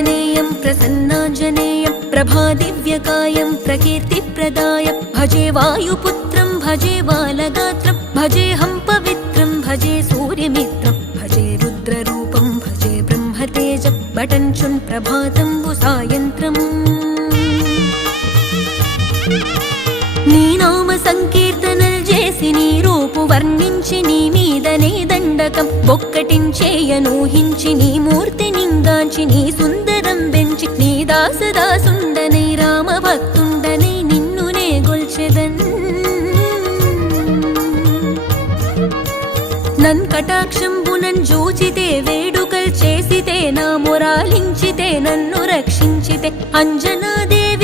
आञ्जनेयं प्रसन्नाञ्जनेयं प्रभादिव्यकायं प्रकीर्तिप्रदायं भजे वायुपुत्रं भजे बालगात्रं भजेऽहं पवित्रं भजे सूर्यमित्रं भजे रुद्ररूपं भजे ब्रह्मतेजं बटञ्चुन् प्रभातं सायन्त्रम् నీ నామ సంకీర్తనలు చేసి నీ రూపు వర్ణించి నీ మీదనే దండకం ఒక్కటించేయనూహించి నీ మూర్తి నింగాంచి నీ సుందరం పెంచి నీ దాసదాసుండనై రామ భక్తుండనై నిన్నునే గొల్చెదన్ నన్ కటాక్షంబునన్ జూచితే వేడుకల్ చేసితే నా మొరాలించితే నన్ను రక్షించితే అంజనాదేవి